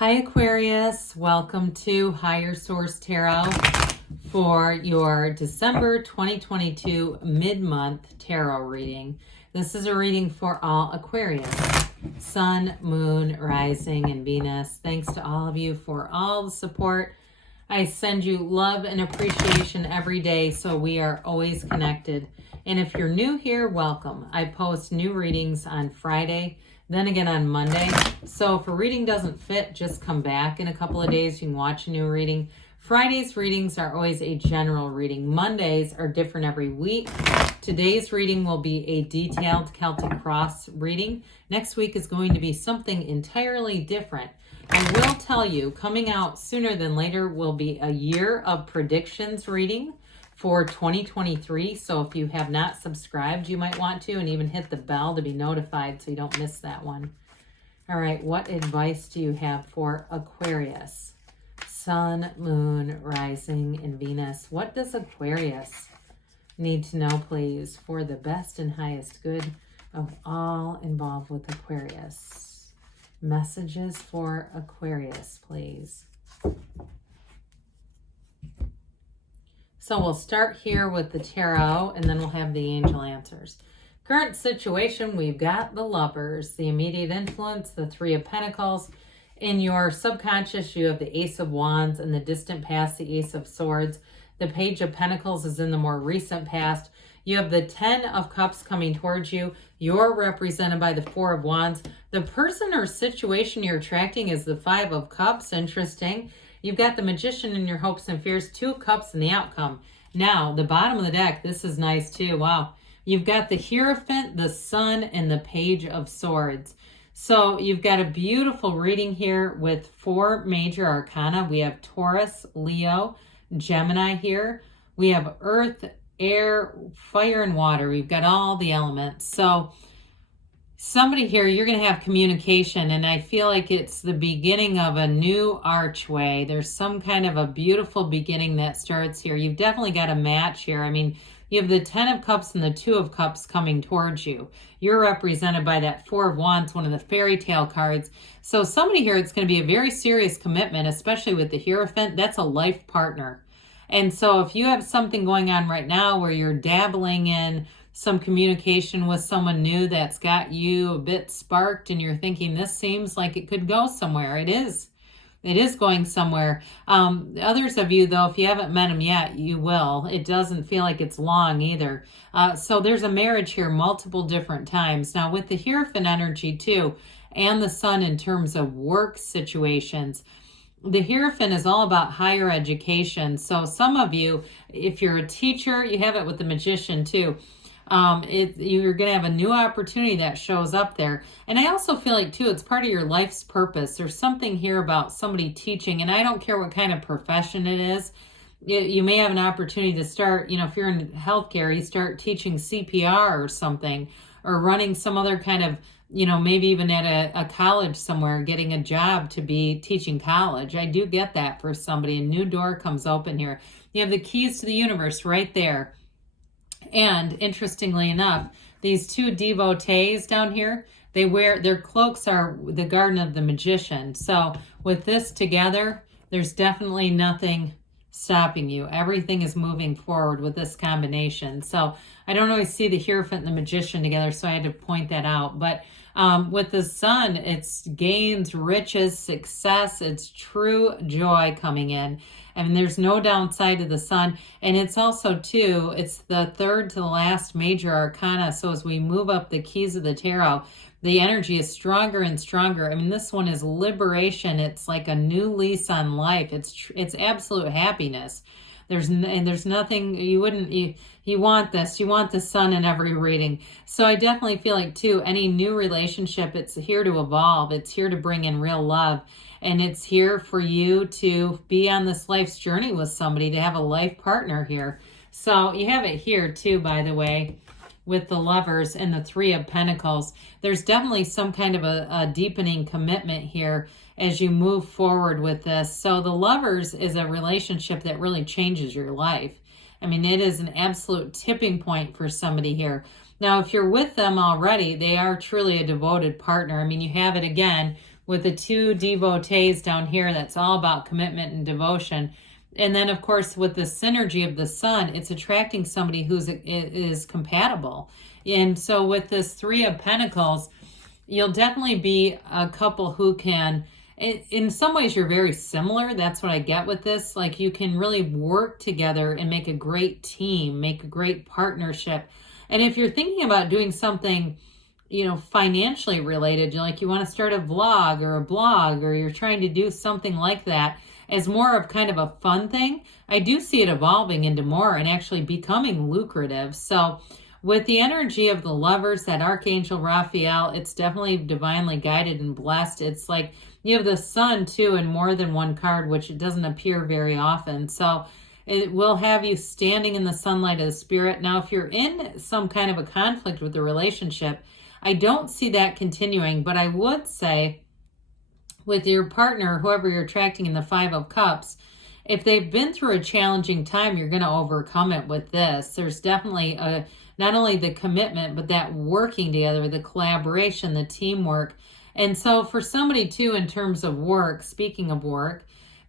Hi Aquarius, welcome to Higher Source Tarot for your December 2022 mid-month tarot reading. This is a reading for all Aquarius, Sun, Moon, Rising, and Venus. Thanks to all of you for all the support. I send you love and appreciation every day, so we are always connected. And if you're new here, welcome. I post new readings on Friday, then again on Monday. So if a reading doesn't fit, just come back in a couple of days. You can watch a new reading. Friday's readings are always a general reading. Mondays are different every week. Today's reading will be a detailed Celtic Cross reading. Next week is going to be something entirely different. I will tell you, coming out sooner than later will be a year of predictions reading for 2023. So if you have not subscribed, you might want to, and even hit the bell to be notified so you don't miss that one. All right, what advice do you have for Aquarius? Sun, Moon, Rising, and Venus. What does Aquarius need to know, please, for the best and highest good of all involved with Aquarius? Messages for Aquarius, please. So we'll start here with the tarot, and then we'll have the angel answers. Current situation, we've got the Lovers, the immediate influence, the Three of Pentacles. In your subconscious, you have the Ace of Wands, and the distant past, the Ace of Swords. The Page of Pentacles is in the more recent past. You have the 10 of Cups coming towards you. You're represented by the 4 of Wands. The person or situation you're attracting is the 5 of Cups. Interesting. You've got the Magician in your hopes and fears, 2 cups in the outcome. Now, the bottom of the deck, this is nice too. Wow. You've got the Hierophant, the Sun, and the Page of Swords. So you've got a beautiful reading here with 4 major arcana. We have Taurus, Leo, Gemini here. We have Earth, Air, Fire, and Water. We've got all the elements. So somebody here, you're going to have communication, and I feel like it's the beginning of a new archway. There's some kind of a beautiful beginning that starts here. You've definitely got a match here. I mean, you have the 10 of Cups and the 2 of Cups coming towards you. You're represented by that 4 of Wands, one of the fairy tale cards. So somebody here, it's going to be a very serious commitment, especially with the Hierophant. That's a life partner. And so if you have something going on right now where you're dabbling in some communication with someone new that's got you a bit sparked and you're thinking, this seems like it could go somewhere. It is going somewhere. Others of you, though, if you haven't met them yet, you will. It doesn't feel like it's long either. So there's a marriage here multiple different times. Now with the Hierophant energy too, and the Sun in terms of work situations, the Hierophant is all about higher education. So some of you, if you're a teacher, you have it with the Magician too. You're going to have a new opportunity that shows up there. And I also feel like, too, it's part of your life's purpose. There's something here about somebody teaching, and I don't care what kind of profession it is. You may have an opportunity to start, if you're in healthcare, you start teaching CPR or something, or running some other kind of, maybe even at a college somewhere, getting a job to be teaching college. I do get that for somebody. A new door comes open here. You have the keys to the universe right there. And interestingly enough, these 2 devotees down here, they wear, their cloaks are the Garden of the Magician. So with this together, there's definitely nothing stopping you. Everything is moving forward with this combination. So I don't always see the Hierophant and the Magician together, so I had to point that out. But with the Sun, it's gains, riches, success. It's true joy coming in. And there's no downside to the Sun. And it's also, too, it's the third to the last major arcana. So as we move up the keys of the tarot, the energy is stronger and stronger. I mean, this one is liberation. It's like a new lease on life. It's absolute happiness. There's nothing, you want this. You want the Sun in every reading. So I definitely feel like, too, any new relationship, it's here to evolve. It's here to bring in real love. And it's here for you to be on this life's journey with somebody, to have a life partner here. So you have it here, too, by the way, with the Lovers and the 3 of Pentacles. There's definitely some kind of a deepening commitment here as you move forward with this. So the Lovers is a relationship that really changes your life. I mean, it is an absolute tipping point for somebody here. Now, if you're with them already, they are truly a devoted partner. I mean, you have it again with the two devotees down here, that's all about commitment and devotion. And then, of course, with the synergy of the sun, it's attracting somebody is compatible. And so with this Three of Pentacles, you'll definitely be a couple who can, in some ways, you're very similar. That's what I get with this. Like, you can really work together and make a great team, make a great partnership. And if you're thinking about doing something, financially related, like you want to start a vlog or a blog, or you're trying to do something like that as more of kind of a fun thing, I do see it evolving into more and actually becoming lucrative. So with the energy of the Lovers, that Archangel Raphael, it's definitely divinely guided and blessed. It's like you have the sun too in more than one card, which it doesn't appear very often. So it will have you standing in the sunlight of the spirit. Now, if you're in some kind of a conflict with the relationship, I don't see that continuing, but I would say with your partner, whoever you're attracting in the Five of Cups, if they've been through a challenging time, you're going to overcome it with this. There's definitely not only the commitment, but that working together, the collaboration, the teamwork. And so for somebody too, in terms of work, speaking of work,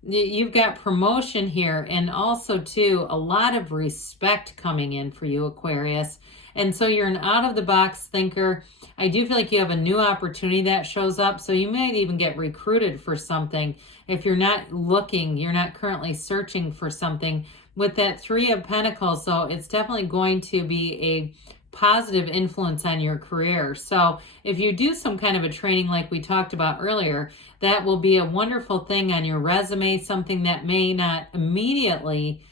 you've got promotion here, and also too, a lot of respect coming in for you, Aquarius. And so you're an out-of-the-box thinker. I do feel like you have a new opportunity that shows up. So you might even get recruited for something. If you're not looking, you're not currently searching for something. With that Three of Pentacles, so it's definitely going to be a positive influence on your career. So if you do some kind of a training like we talked about earlier, that will be a wonderful thing on your resume, something that may not immediately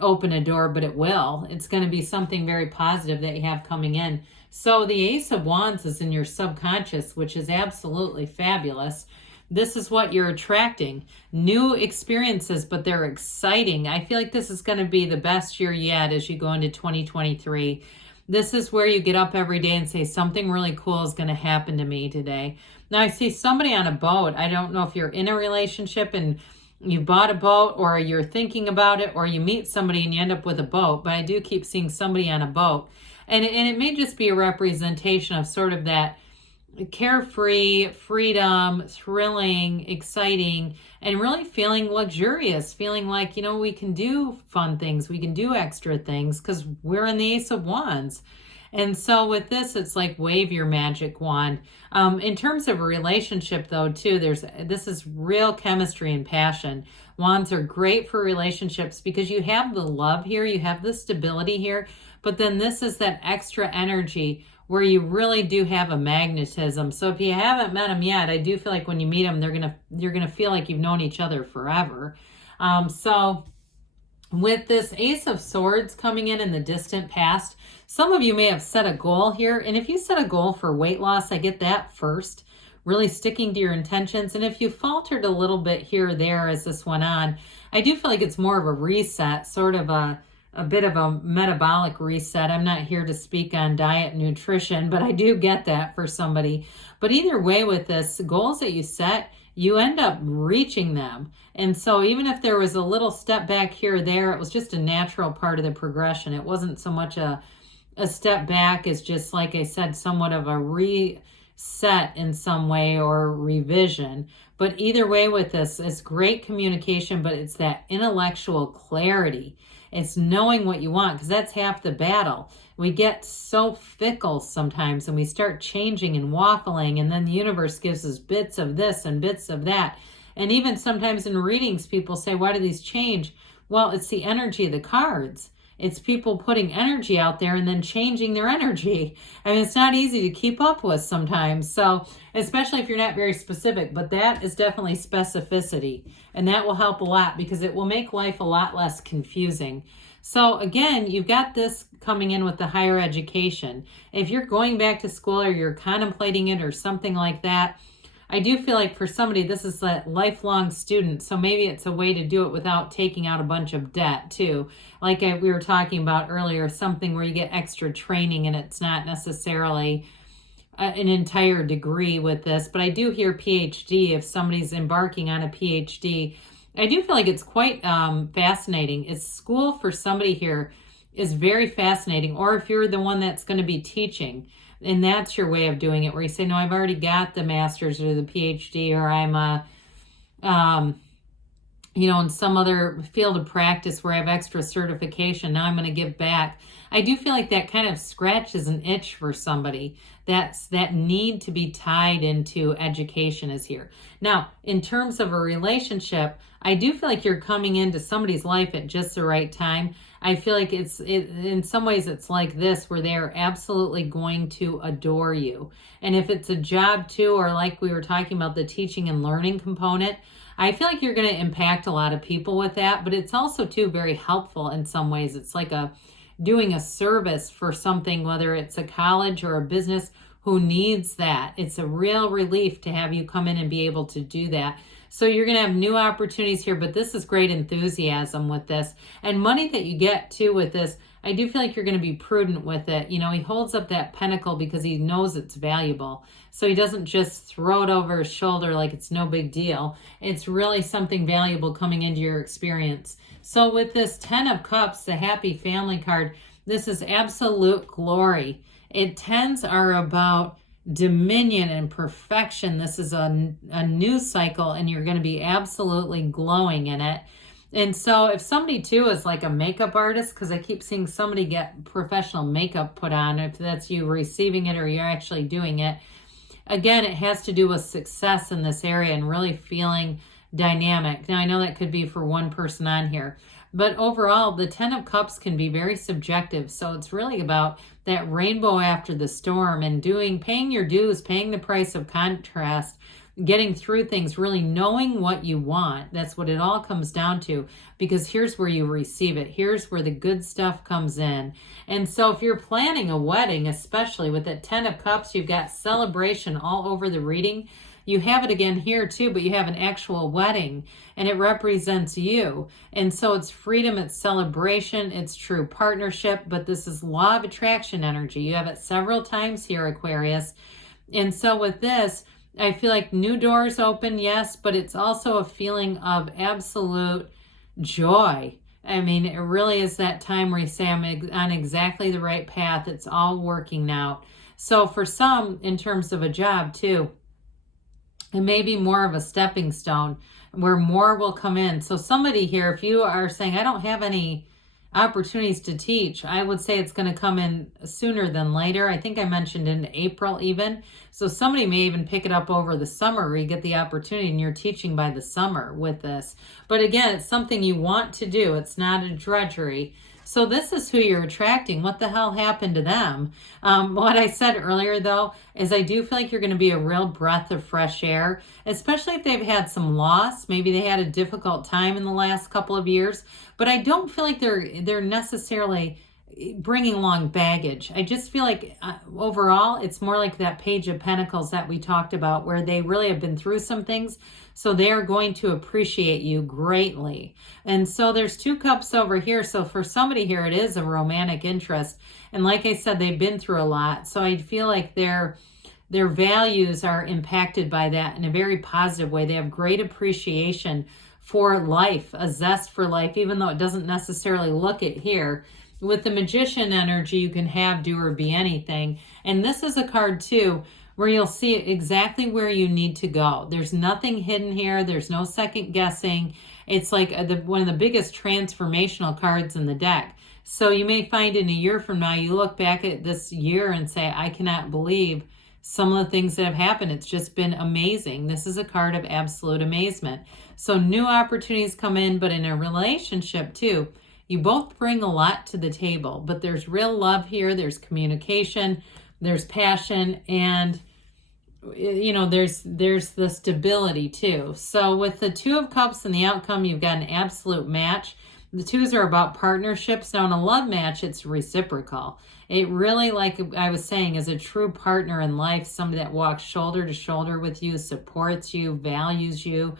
open a door, but it will. It's going to be something very positive that you have coming in. So the Ace of Wands is in your subconscious, which is absolutely fabulous. This is what you're attracting. New experiences, but they're exciting. I feel like this is going to be the best year yet as you go into 2023. This is where you get up every day and say, something really cool is going to happen to me today. Now, I see somebody on a boat. I don't know if you're in a relationship and you bought a boat, or you're thinking about it, or you meet somebody and you end up with a boat, but I do keep seeing somebody on a boat. And it may just be a representation of sort of that carefree, freedom, thrilling, exciting, and really feeling luxurious, feeling like, we can do fun things, we can do extra things because we're in the Ace of Wands. And so with this, it's like wave your magic wand. In terms of a relationship though, too, this is real chemistry and passion. Wands are great for relationships because you have the love here, you have the stability here, but then this is that extra energy where you really do have a magnetism. So if you haven't met them yet, I do feel like when you meet them, you're gonna feel like you've known each other forever. So with this Ace of Swords coming in the distant past, some of you may have set a goal here. And if you set a goal for weight loss, I get that first, really sticking to your intentions. And if you faltered a little bit here or there as this went on, I do feel like it's more of a reset, sort of a bit of a metabolic reset. I'm not here to speak on diet and nutrition, but I do get that for somebody. But either way with this, goals that you set, you end up reaching them. And so even if there was a little step back here or there, it was just a natural part of the progression. It wasn't so much a step back as just, like I said, somewhat of a reset in some way or revision. But either way with this, it's great communication, but it's that intellectual clarity. It's knowing what you want, because that's half the battle. We get so fickle sometimes and we start changing and waffling, and then the universe gives us bits of this and bits of that. And even sometimes in readings, people say, why do these change? Well, it's the energy of the cards. It's people putting energy out there and then changing their energy. I mean, it's not easy to keep up with sometimes. So, especially if you're not very specific, but that is definitely specificity. And that will help a lot because it will make life a lot less confusing. So again, you've got this coming in with the higher education. If you're going back to school or you're contemplating it or something like that, I do feel like for somebody, this is a lifelong student. So maybe it's a way to do it without taking out a bunch of debt too. Like we were talking about earlier, something where you get extra training and it's not necessarily an entire degree with this. But I do hear PhD if somebody's embarking on a PhD. I do feel like it's quite fascinating. It's school for somebody here is very fascinating. Or if you're the one that's going to be teaching, And that's your way of doing it, where you say, no, I've already got the master's or the PhD, or I'm a, in some other field of practice where I have extra certification. Now I'm going to give back. I do feel like that kind of scratches an itch for somebody. That need to be tied into education is here. Now, in terms of a relationship, I do feel like you're coming into somebody's life at just the right time. I feel like in some ways it's like this, where they are absolutely going to adore you. And if it's a job too, or like we were talking about, the teaching and learning component, I feel like you're going to impact a lot of people with that, but it's also too very helpful in some ways. It's like doing a service for something, whether it's a college or a business who needs that. It's a real relief to have you come in and be able to do that. So you're going to have new opportunities here, but this is great enthusiasm with this. And money that you get too with this, I do feel like you're going to be prudent with it. He holds up that pentacle because he knows it's valuable. So he doesn't just throw it over his shoulder like it's no big deal. It's really something valuable coming into your experience. So with this 10 of Cups, the happy family card, this is absolute glory. Tens are about dominion and perfection. This is a new cycle, and you're going to be absolutely glowing in it. And so if somebody too is like a makeup artist, because I keep seeing somebody get professional makeup put on, if that's you receiving it or you're actually doing it, again, it has to do with success in this area and really feeling dynamic. Now, I know that could be for one person on here, but overall, the 10 of Cups can be very subjective. So it's really about that rainbow after the storm and paying your dues, paying the price of contrast, getting through things, really knowing what you want. That's what it all comes down to, because here's where you receive it. Here's where the good stuff comes in. And so if you're planning a wedding, especially with that 10 of Cups, you've got celebration all over the reading. You have it again here too, but you have an actual wedding, and it represents you. And so it's freedom, it's celebration, it's true partnership, but this is law of attraction energy. You have it several times here, Aquarius. And so with this, I feel like new doors open, yes, but it's also a feeling of absolute joy. I mean, it really is that time where you say, I'm on exactly the right path. It's all working out. So for some, in terms of a job too, it may be more of a stepping stone where more will come in. So somebody here, if you are saying, I don't have any opportunities to teach, I would say it's going to come in sooner than later. I think I mentioned in April even. So somebody may even pick it up over the summer, where you get the opportunity and you're teaching by the summer with this. But again, it's something you want to do. It's not a drudgery. So this is who you're attracting. What the hell happened to them? What I said earlier, though, is I do feel like you're going to be a real breath of fresh air, especially if they've had some loss. Maybe they had a difficult time in the last couple of years, but I don't feel like they're necessarily bringing along baggage. I just feel like overall, it's more like that Page of Pentacles that we talked about, where they really have been through some things. So they are going to appreciate you greatly. And so there's 2 cups over here. So for somebody here, it is a romantic interest. And like I said, they've been through a lot. So I feel like their values are impacted by that in a very positive way. They have great appreciation for life, a zest for life, even though it doesn't necessarily look it here. With the Magician energy, you can have, do, or be anything. And this is a card too, where you'll see exactly where you need to go. There's nothing hidden here. There's no second guessing. It's like one of the biggest transformational cards in the deck. So you may find in a year from now, you look back at this year and say, I cannot believe some of the things that have happened. It's just been amazing. This is a card of absolute amazement. So new opportunities come in, but in a relationship too, you both bring a lot to the table, but there's real love here. There's communication, there's passion, and there's the stability too. So with the 2 of Cups and the outcome, you've got an absolute match. The 2s are about partnerships. Now in a love match, it's reciprocal. It really, like I was saying, is a true partner in life, somebody that walks shoulder to shoulder with you, supports you, values you.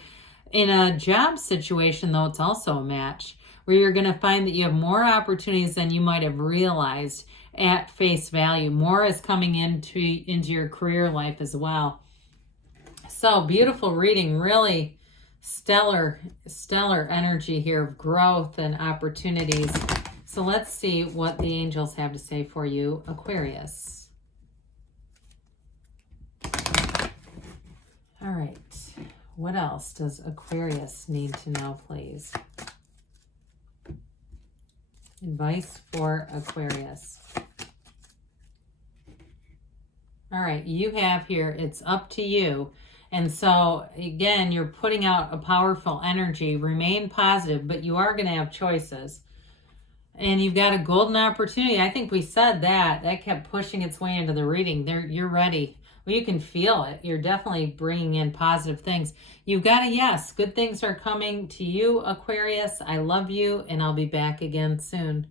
In a job situation, though, it's also a match, where you're going to find that you have more opportunities than you might have realized at face value. More is coming into your career life as well. So beautiful reading, really stellar energy here of growth and opportunities. So let's see what the angels have to say for you, Aquarius. All right. What else does Aquarius need to know, please? Advice for Aquarius. All right, you have here, it's up to you. And so, again, you're putting out a powerful energy. Remain positive, but you are going to have choices. And you've got a golden opportunity. I think we said that. That kept pushing its way into the reading. You're ready. Well, you can feel it. You're definitely bringing in positive things. You've got a yes. Good things are coming to you, Aquarius. I love you, and I'll be back again soon.